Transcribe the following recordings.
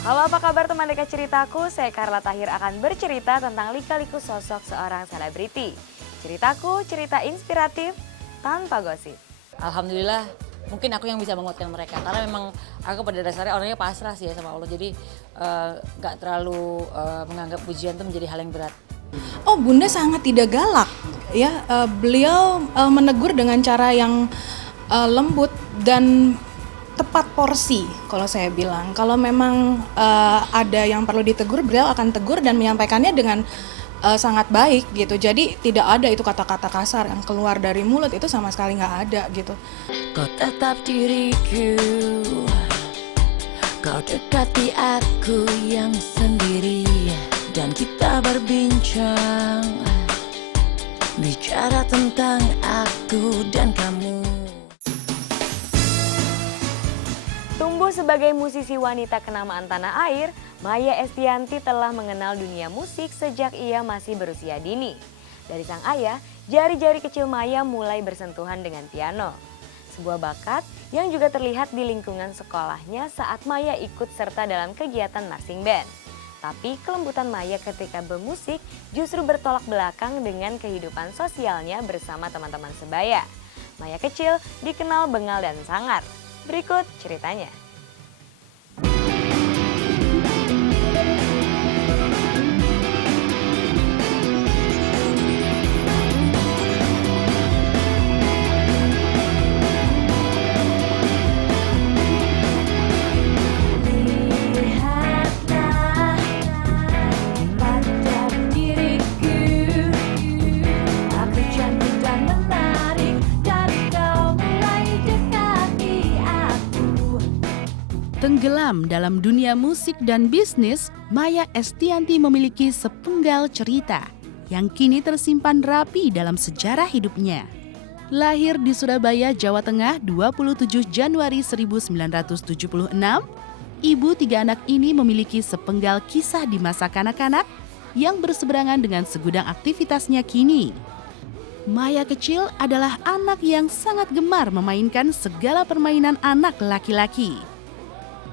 Halo, apa kabar teman dekat ceritaku? Saya Carla Tahir akan bercerita tentang lika-liku sosok seorang selebriti. Ceritaku, cerita inspiratif tanpa gosip. Alhamdulillah mungkin aku yang bisa menguatkan mereka karena memang aku pada dasarnya orangnya pasrah sih ya sama Allah, jadi nggak terlalu menganggap pujian itu menjadi hal yang berat. Oh, Bunda sangat tidak galak ya. Beliau menegur dengan cara yang lembut dan tepat porsi kalau saya bilang. Kalau memang ada yang perlu ditegur, beliau akan tegur dan menyampaikannya dengan sangat baik gitu. Jadi tidak ada itu kata-kata kasar yang keluar dari mulut, itu sama sekali nggak ada gitu. Kau tetap diriku, kau dekati aku yang sendiri, dan kita berbincang, bicara tentang aku dan kamu. Tumbuh sebagai musisi wanita kenamaan tanah air, Maya Estianty telah mengenal dunia musik sejak ia masih berusia dini. Dari sang ayah, jari-jari kecil Maya mulai bersentuhan dengan piano. Sebuah bakat yang juga terlihat di lingkungan sekolahnya saat Maya ikut serta dalam kegiatan marching band. Tapi kelembutan Maya ketika bermusik justru bertolak belakang dengan kehidupan sosialnya bersama teman-teman sebaya. Maya kecil dikenal bengal dan sangar. Berikut ceritanya. Tenggelam dalam dunia musik dan bisnis, Maya Estianty memiliki sepenggal cerita yang kini tersimpan rapi dalam sejarah hidupnya. Lahir di Surabaya, Jawa Tengah 27 Januari 1976, ibu tiga anak ini memiliki sepenggal kisah di masa kanak-kanak yang berseberangan dengan segudang aktivitasnya kini. Maya kecil adalah anak yang sangat gemar memainkan segala permainan anak laki-laki.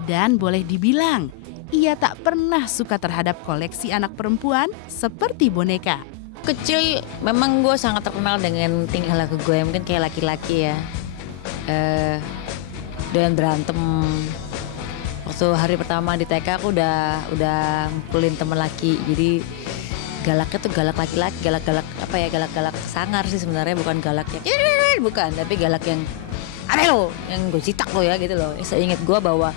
Dan boleh dibilang, ia tak pernah suka terhadap koleksi anak perempuan seperti boneka. Kecil memang gue sangat terkenal dengan tingkah laku gue, mungkin kayak laki-laki ya. Doyan berantem. Waktu hari pertama di TK aku udah mukulin temen laki, jadi galaknya tuh galak laki-laki, galak-galak sangar sih sebenarnya, bukan galak yang bukan, tapi galak yang aneh lo, yang gue citak lo ya gitu loh. Saya ingat gue bahwa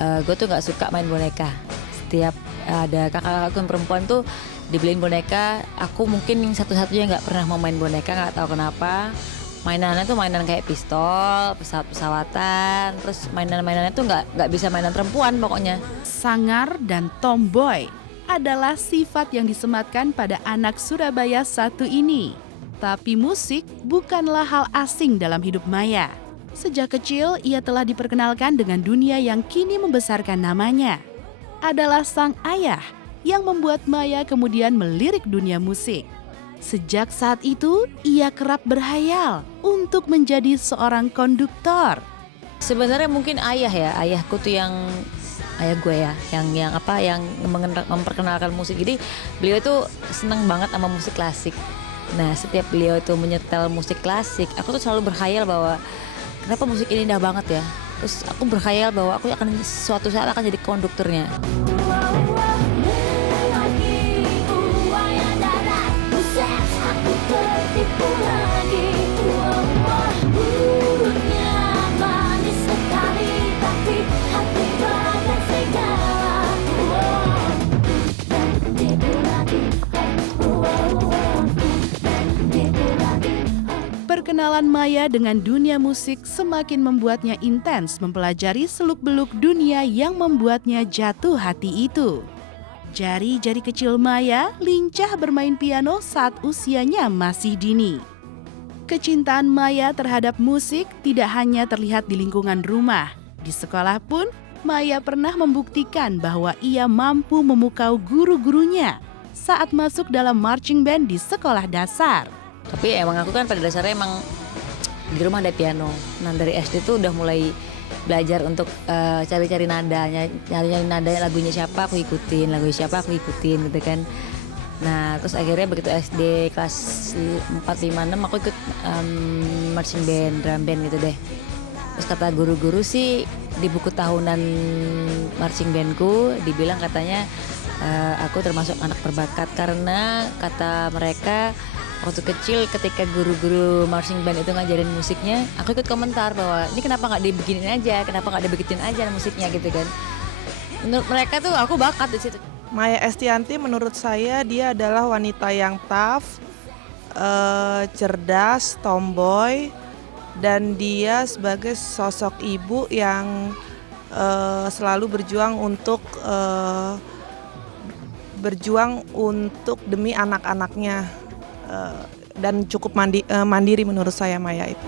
gue tuh nggak suka main boneka. Setiap ada kakak-kakak yang perempuan tuh dibeliin boneka, aku mungkin yang satu-satunya nggak pernah mau main boneka, nggak tahu kenapa. Mainannya tuh mainan kayak pistol, pesawat-pesawatan, terus mainan-mainannya tuh nggak bisa mainan perempuan pokoknya. Sangar dan tomboy adalah sifat yang disematkan pada anak Surabaya satu ini. Tapi musik bukanlah hal asing dalam hidup Maya. Sejak kecil, ia telah diperkenalkan dengan dunia yang kini membesarkan namanya. Adalah sang ayah yang membuat Maya kemudian melirik dunia musik. Sejak saat itu, ia kerap berhayal untuk menjadi seorang konduktor. Sebenarnya mungkin ayahku tuh ayah gue ya, yang memperkenalkan musik. Jadi beliau tuh seneng banget sama musik klasik. Nah, setiap beliau itu menyetel musik klasik, aku tuh selalu berkhayal bahwa kenapa musik ini indah banget ya. Terus aku berkhayal bahwa aku akan suatu saat akan jadi kondukturnya. Perkenalan Maya dengan dunia musik semakin membuatnya intens mempelajari seluk-beluk dunia yang membuatnya jatuh hati itu. Jari-jari kecil Maya lincah bermain piano saat usianya masih dini. Kecintaan Maya terhadap musik tidak hanya terlihat di lingkungan rumah. Di sekolah pun, Maya pernah membuktikan bahwa ia mampu memukau guru-gurunya saat masuk dalam marching band di sekolah dasar. Tapi emang aku kan pada dasarnya emang di rumah ada piano. Nah dari SD tuh udah mulai belajar untuk cari-cari nadanya, nyari nada lagunya siapa aku ikutin, gitu kan. Nah terus akhirnya begitu SD kelas 4, 5, 6 aku ikut marching band, drum band gitu deh. Terus kata guru-guru sih di buku tahunan marching bandku dibilang katanya aku termasuk anak berbakat karena kata mereka waktu kecil ketika guru-guru marching band itu ngajarin musiknya, aku ikut komentar bahwa ini kenapa nggak dibikinin aja musiknya gitu kan. Menurut mereka tuh aku bakat di situ. Maya Estianty menurut saya dia adalah wanita yang tough, cerdas, tomboy, dan dia sebagai sosok ibu yang selalu berjuang untuk demi anak-anaknya, dan cukup mandiri menurut saya Maya itu.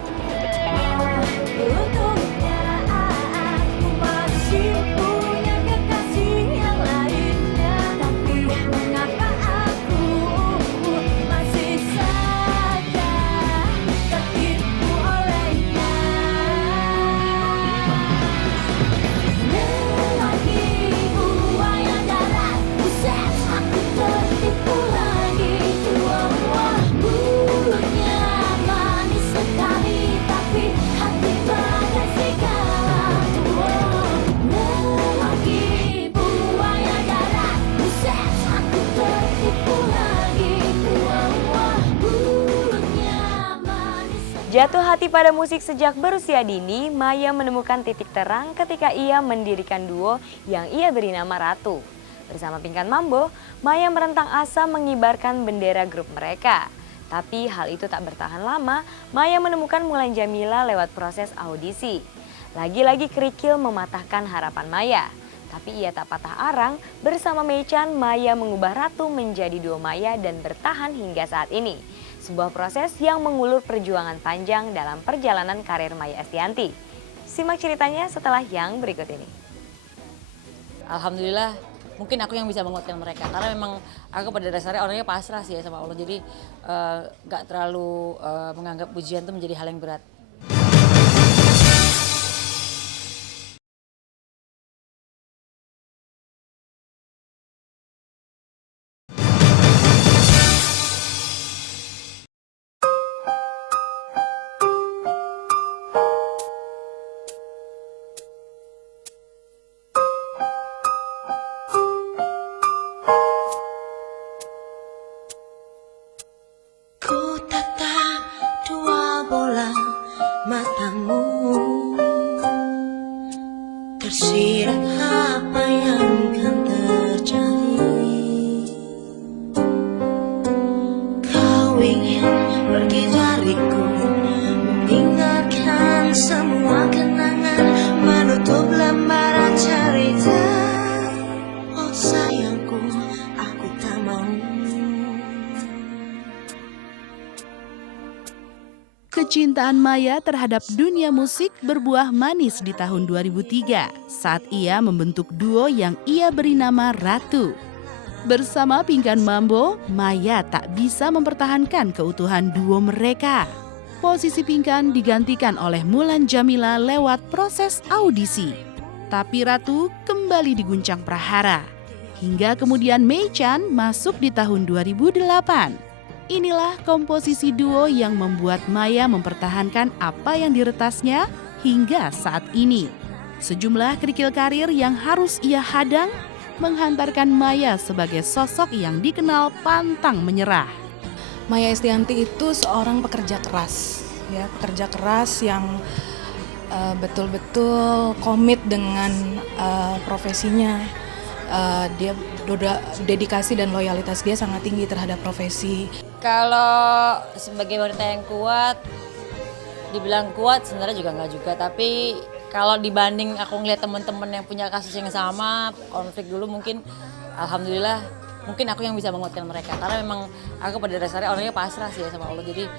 Jatuh hati pada musik sejak berusia dini, Maya menemukan titik terang ketika ia mendirikan duo yang ia beri nama Ratu. Bersama Pinkan Mambo, Maya merentang asa mengibarkan bendera grup mereka. Tapi hal itu tak bertahan lama, Maya menemukan Mulan Jamila lewat proses audisi. Lagi-lagi kerikil mematahkan harapan Maya. Tapi ia tak patah arang, bersama Mei-chan, Maya mengubah Ratu menjadi duo Maya dan bertahan hingga saat ini. Sebuah proses yang mengulur perjuangan panjang dalam perjalanan karir Maya Estianty. Simak ceritanya setelah yang berikut ini. Alhamdulillah mungkin aku yang bisa menguatkan mereka karena memang aku pada dasarnya orangnya pasrah sih ya sama Allah, jadi gak terlalu menganggap pujian itu menjadi hal yang berat. Ku tatap dua bola matamu, tersirat apa yang akan terjadi. Kau ingin pergi dariku, meninggalkan semua kenangan, menutup lembaran cerita. Oh sayangku, aku tak mau. Kecintaan Maya terhadap dunia musik berbuah manis di tahun 2003 saat ia membentuk duo yang ia beri nama Ratu. Bersama Pinkan Mambo, Maya tak bisa mempertahankan keutuhan duo mereka. Posisi Pinkan digantikan oleh Mulan Jamila lewat proses audisi. Tapi Ratu kembali diguncang prahara. Hingga kemudian Mei-chan masuk di tahun 2008. Inilah komposisi duo yang membuat Maya mempertahankan apa yang diretasnya hingga saat ini. Sejumlah kerikil karir yang harus ia hadang menghantarkan Maya sebagai sosok yang dikenal pantang menyerah. Maya Estianty itu seorang pekerja keras, ya, pekerja keras yang betul-betul komit dengan profesinya. Dia dedikasi dan loyalitas dia sangat tinggi terhadap profesi. Kalau sebagai wanita yang kuat, dibilang kuat sebenarnya juga enggak juga. Tapi kalau dibanding aku ngeliat teman-teman yang punya kasus yang sama, konflik dulu mungkin alhamdulillah mungkin aku yang bisa menguatkan mereka. Karena memang aku pada dasarnya orangnya pasrah sih ya sama Allah. Jadi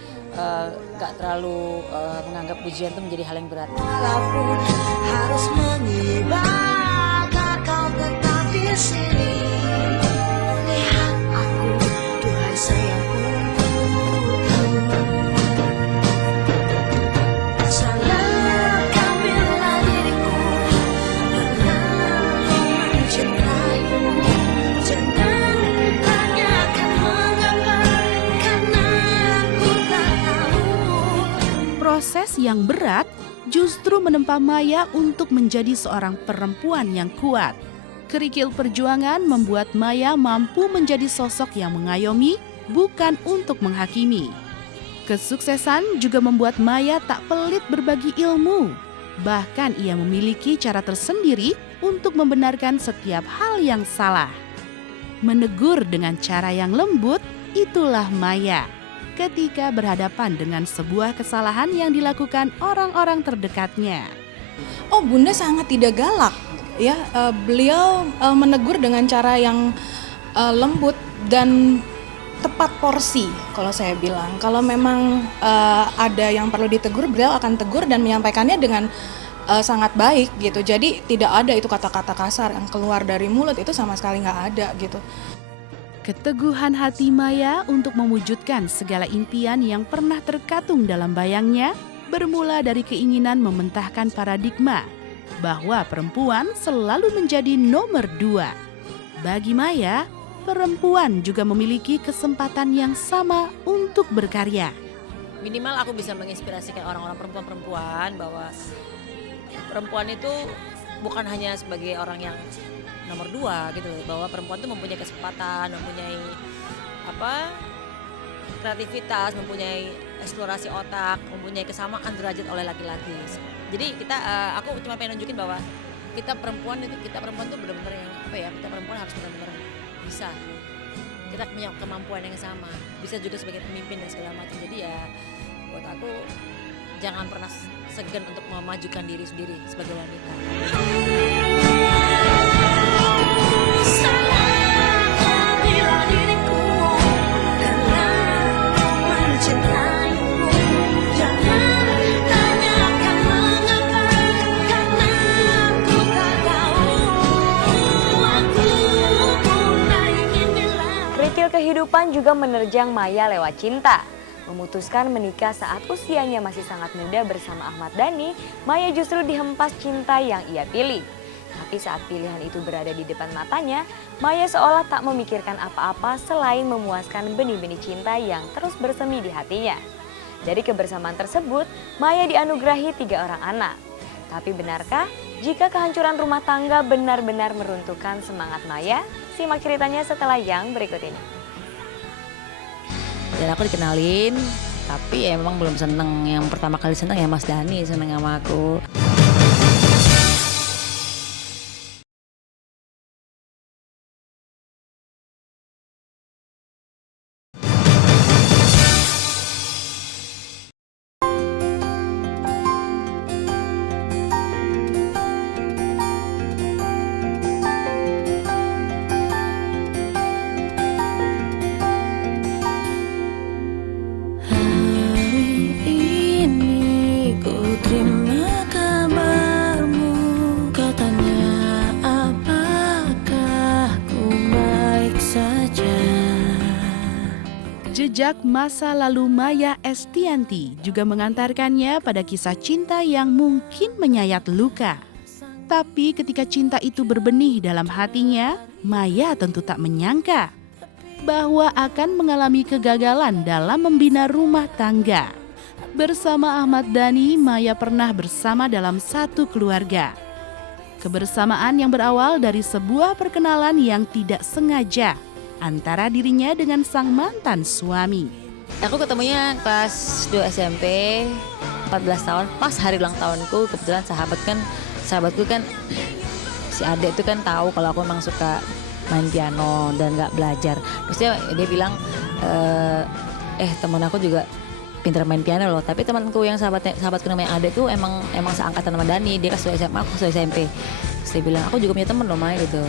enggak terlalu menganggap pujian itu menjadi hal yang berat. Walaupun harus mengibarkan kau tetap di sini. Lihat aku, duhai sayangku. Salahkah bila diriku proses yang berat justru menempa Maya untuk menjadi seorang perempuan yang kuat. Kerikil perjuangan membuat Maya mampu menjadi sosok yang mengayomi, bukan untuk menghakimi. Kesuksesan juga membuat Maya tak pelit berbagi ilmu. Bahkan ia memiliki cara tersendiri untuk membenarkan setiap hal yang salah. Menegur dengan cara yang lembut, itulah Maya. Ketika berhadapan dengan sebuah kesalahan yang dilakukan orang-orang terdekatnya. Oh, Bunda sangat tidak galak. Ya, beliau menegur dengan cara yang lembut dan tepat porsi. Kalau saya bilang, kalau memang ada yang perlu ditegur, beliau akan tegur dan menyampaikannya dengan sangat baik gitu. Jadi tidak ada itu kata-kata kasar yang keluar dari mulut, itu sama sekali nggak ada gitu. Keteguhan hati Maya untuk mewujudkan segala impian yang pernah terkatung dalam bayangnya bermula dari keinginan mementahkan paradigma bahwa perempuan selalu menjadi nomor 2. Bagi Maya, perempuan juga memiliki kesempatan yang sama untuk berkarya. Minimal aku bisa menginspirasikan orang-orang perempuan-perempuan bahwa perempuan itu bukan hanya sebagai orang yang nomor 2 gitu, bahwa perempuan itu mempunyai kesempatan, mempunyai kreativitas, mempunyai eksplorasi otak, mempunyai kesamaan derajat oleh laki-laki. Jadi aku cuma pengen nunjukin bahwa kita perempuan tuh benar-benar yang kita perempuan harus benar-benar bisa. Kita punya kemampuan yang sama, bisa juga sebagai pemimpin dan segala macam. Jadi ya buat aku jangan pernah segan untuk memajukan diri sendiri sebagai wanita. Bila diriku karena mencintaimu, jangan tanyakan mengapa, karena aku tak tahu. Aku pun tak ingin bilang. Kerikil kehidupan juga menerjang Maya lewat cinta. Memutuskan menikah saat usianya masih sangat muda bersama Ahmad Dhani, Maya justru dihempas cinta yang ia pilih. Tapi saat pilihan itu berada di depan matanya, Maya seolah tak memikirkan apa-apa selain memuaskan benih-benih cinta yang terus bersemi di hatinya. Dari kebersamaan tersebut, Maya dianugerahi 3 orang anak. Tapi benarkah jika kehancuran rumah tangga benar-benar meruntuhkan semangat Maya? Simak ceritanya setelah yang berikut ini. Dan aku dikenalin, tapi ya memang belum seneng. Yang pertama kali seneng ya Mas Dhani seneng sama aku. Hari ini ku terima kabarmu, kau tanya apakah ku baik saja. Jejak masa lalu Maya Estianty juga mengantarkannya pada kisah cinta yang mungkin menyayat luka. Tapi ketika cinta itu berbenih dalam hatinya, Maya tentu tak menyangka bahwa akan mengalami kegagalan dalam membina rumah tangga. Bersama Ahmad Dhani, Maya pernah bersama dalam satu keluarga. Kebersamaan yang berawal dari sebuah perkenalan yang tidak sengaja antara dirinya dengan sang mantan suami. Aku ketemunya kelas 2 SMP, 14 tahun, pas hari ulang tahunku. Kebetulan sahabatku kan si Ade itu kan tahu kalau aku memang suka main piano dan nggak belajar. Terus dia bilang, teman aku juga pintar main piano loh. Tapi temanku yang sahabatku namanya Ade tuh emang seangkatan sama Dhani. Dia kelas 2 SMA, aku kelas 2 SMP. Terus dia bilang, aku juga punya temen loh Mai gitu,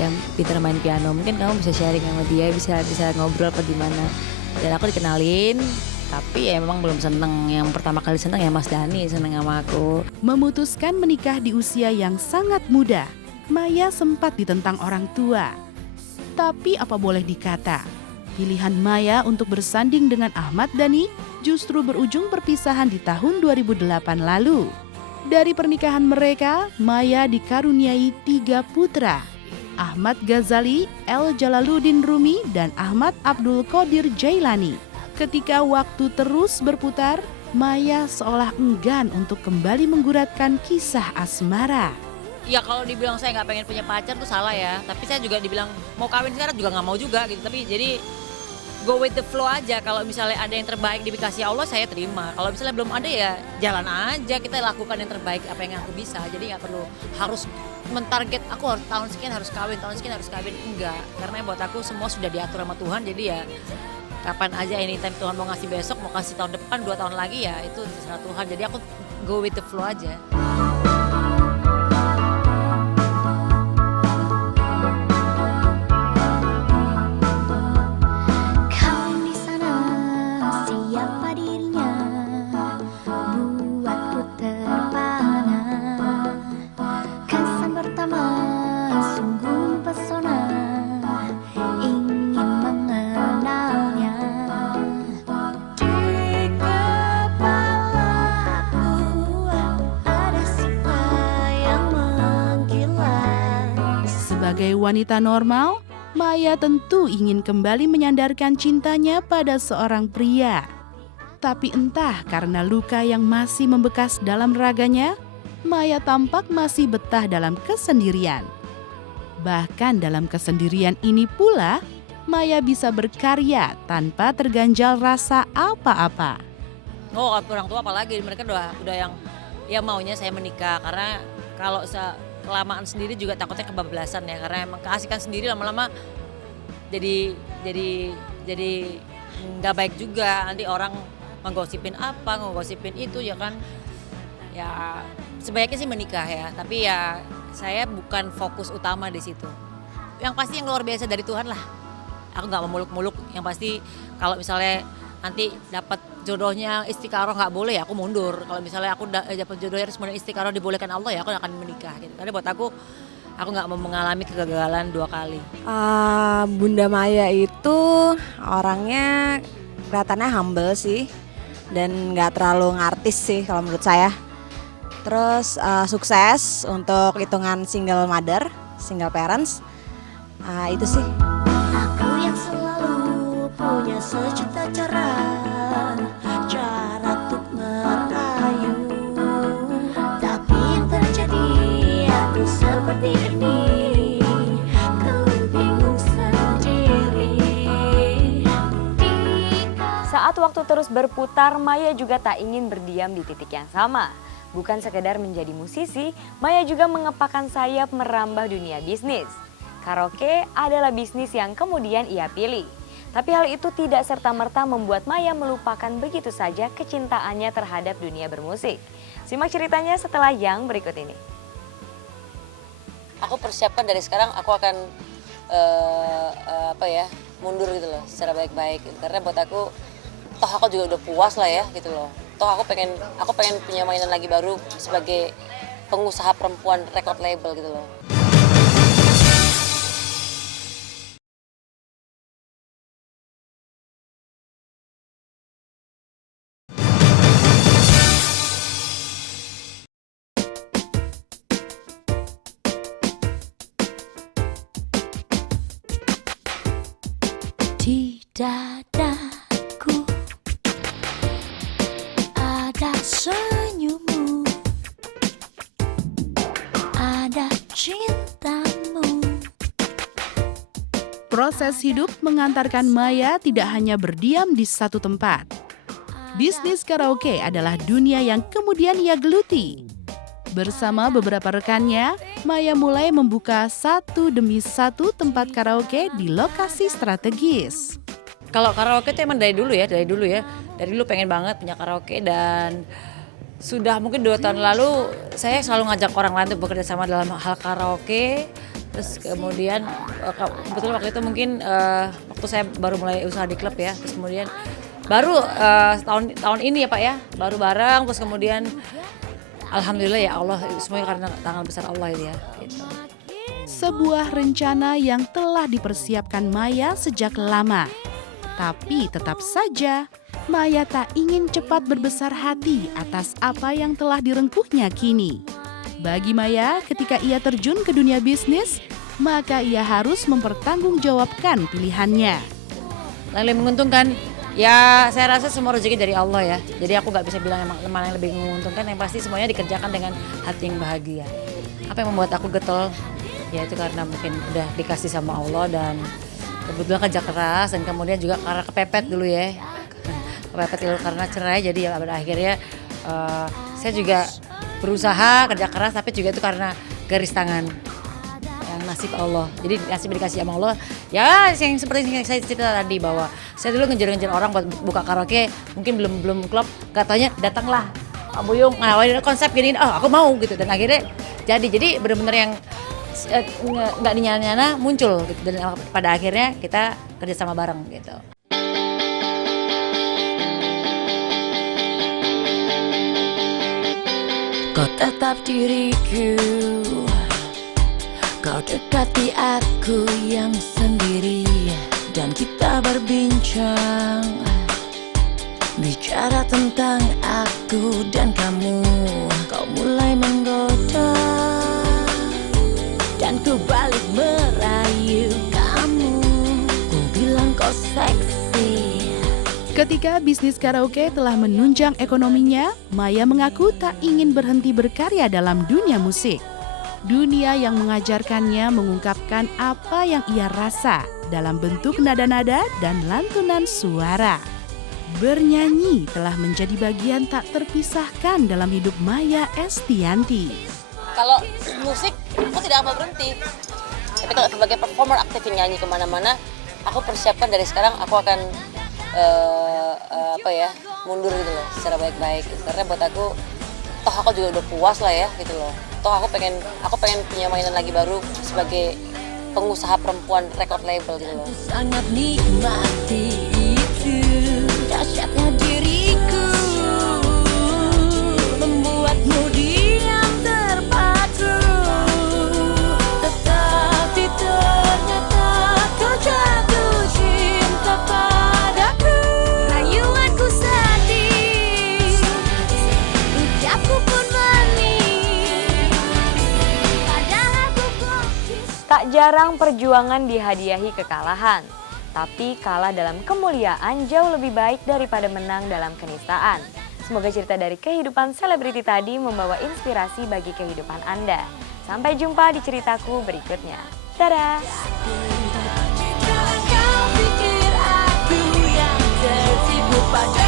yang pintar main piano. Mungkin kamu bisa sharing sama dia, bisa ngobrol apa gimana. Dan aku dikenalin, tapi ya memang belum seneng. Yang pertama kali seneng ya Mas Dhani seneng sama aku. Memutuskan menikah di usia yang sangat muda, Maya sempat ditentang orang tua. Tapi apa boleh dikata, pilihan Maya untuk bersanding dengan Ahmad Dhani justru berujung perpisahan di tahun 2008 lalu. Dari pernikahan mereka, Maya dikaruniai 3 putra, Ahmad Ghazali, El Jalaluddin Rumi, dan Ahmad Abdul Qadir Jailani. Ketika waktu terus berputar, Maya seolah enggan untuk kembali mengguratkan kisah asmara. Ya kalau dibilang saya nggak pengen punya pacar tuh salah ya. Tapi saya juga dibilang mau kawin sekarang juga nggak mau juga gitu. Tapi jadi go with the flow aja. Kalau misalnya ada yang terbaik dikasih Allah saya terima. Kalau misalnya belum ada ya jalan aja. Kita lakukan yang terbaik apa yang aku bisa. Jadi nggak perlu harus mentarget aku harus tahun sekian harus kawin, tahun sekian harus kawin. Enggak. Karena buat aku semua sudah diatur sama Tuhan. Jadi ya kapan aja anytime Tuhan mau ngasih besok, mau kasih tahun depan, 2 tahun lagi ya itu terserah Tuhan. Jadi aku go with the flow aja. Kau di sana, siapa dirinya? Buatku terpana. Kesan pertama sungguh pesona. Ingin mengenalnya. Di kepalaku ada siapa yang menggila. Sebagai wanita normal, Maya tentu ingin kembali menyandarkan cintanya pada seorang pria. Tapi entah karena luka yang masih membekas dalam raganya, Maya tampak masih betah dalam kesendirian. Bahkan dalam kesendirian ini pula, Maya bisa berkarya tanpa terganjal rasa apa-apa. Oh orang tua apalagi mereka udah yang ya maunya saya menikah karena kalau kelamaan sendiri juga takutnya kebablasan ya karena emang keasikan sendiri lama-lama jadi nggak baik juga nanti orang menggosipin apa menggosipin itu ya kan ya sebaiknya sih menikah ya tapi ya saya bukan fokus utama di situ yang pasti yang luar biasa dari Tuhan lah aku nggak mau muluk-muluk yang pasti kalau misalnya nanti dapat jodohnya istiqaroh nggak boleh ya aku mundur kalau misalnya aku dapat jodohnya harus istiqaroh dibolehkan Allah ya aku akan menikah gitu karena buat aku nggak mau mengalami kegagalan 2 kali. Bunda Maya itu orangnya kelihatannya humble sih dan nggak terlalu ngartis sih kalau menurut saya. Terus sukses untuk hitungan single mother, single parents, itu sih. Aku yang selalu punya sejuta cara untuk merayu. Tapi yang terjadi aku seperti ini. Ku bingung sendiri. Saat waktu terus berputar, Maya juga tak ingin berdiam di titik yang sama. Bukan sekedar menjadi musisi, Maya juga mengepakkan sayap merambah dunia bisnis. Karaoke adalah bisnis yang kemudian ia pilih. Tapi hal itu tidak serta-merta membuat Maya melupakan begitu saja kecintaannya terhadap dunia bermusik. Simak ceritanya setelah yang berikut ini. Aku persiapkan dari sekarang aku akan mundur gitu loh secara baik-baik gitu. Karena buat aku toh aku juga udah puas lah ya gitu loh. Toh aku pengen punya mainan lagi baru sebagai pengusaha perempuan record label gitu loh. Di dadaku ada senyummu, ada cintamu. Proses hidup mengantarkan Maya tidak hanya berdiam di satu tempat. Bisnis karaoke adalah dunia yang kemudian ia geluti. Bersama beberapa rekannya, Maya mulai membuka satu demi satu tempat karaoke di lokasi strategis. Kalau karaoke itu emang dari dulu ya. Dari dulu pengen banget punya karaoke dan sudah mungkin 2 tahun lalu saya selalu ngajak orang lain untuk bekerja sama dalam hal karaoke. Terus kemudian kebetulan waktu itu mungkin waktu saya baru mulai usaha di klub ya. Terus kemudian baru tahun ini ya Pak ya, baru bareng terus kemudian alhamdulillah ya Allah semuanya karena tangan besar Allah ya. Gitu. Sebuah rencana yang telah dipersiapkan Maya sejak lama. Tapi tetap saja, Maya tak ingin cepat berbesar hati atas apa yang telah direngkuhnya kini. Bagi Maya, ketika ia terjun ke dunia bisnis, maka ia harus mempertanggungjawabkan pilihannya. Lalu menguntungkan Ya saya rasa semua rezeki dari Allah ya. Jadi aku nggak bisa bilang emang mana yang lebih menguntungkan. Yang pasti semuanya dikerjakan dengan hati yang bahagia. Apa yang membuat aku getol? Ya itu karena mungkin udah dikasih sama Allah dan kebetulan kerja keras dan kemudian juga karena kepepet dulu ya. Kepepet dulu karena cerai jadi ya pada akhirnya saya juga berusaha kerja keras tapi juga itu karena garis tangan. Nasib Allah. Jadi nasib dikasih sama Allah. Ya yang seperti yang saya cerita tadi bahwa saya dulu ngejar-ngejar orang buat buka karaoke, mungkin belum klub, katanya datanglah Pak Buyung ngawarin konsep gini, oh aku mau gitu dan akhirnya jadi benar-benar yang nggak dinyana-nyana muncul gitu dan pada akhirnya kita kerjasama bareng gitu. Kau tetap diriku, kau dekati aku yang sendiri, dan kita berbincang, bicara tentang aku dan kamu. Kau mulai menggoda dan ku balik merayu kamu. Ku bilang kau seksi. Ketika bisnis karaoke telah menunjang ekonominya, Maya mengaku tak ingin berhenti berkarya dalam dunia musik. Dunia yang mengajarkannya mengungkapkan apa yang ia rasa dalam bentuk nada-nada dan lantunan suara. Bernyanyi telah menjadi bagian tak terpisahkan dalam hidup Maya Estianty. Kalau musik, aku tidak mau berhenti. Tapi kalau sebagai performer aktif nyanyi kemana-mana, aku persiapkan dari sekarang aku akan mundur gitu loh, secara baik-baik. Karena buat aku, toh aku juga udah puas lah ya gitu loh. Toh aku pengen punya mainan lagi baru sebagai pengusaha perempuan record label gitu loh. Sangat nikmati itu, dahsyatnya diriku, membuatmu diam terpaku. Tetapi ternyata kau jatuh cinta padaku. Rayuanku sadis, ucapku pun manis, padahal ku konsis. Tak jarang perjuangan dihadiahi kekalahan, tapi kalah dalam kemuliaan jauh lebih baik daripada menang dalam kenistaan. Semoga cerita dari kehidupan selebriti tadi membawa inspirasi bagi kehidupan Anda. Sampai jumpa di ceritaku berikutnya. Dadah! Kau pikir aku yang tertipu pada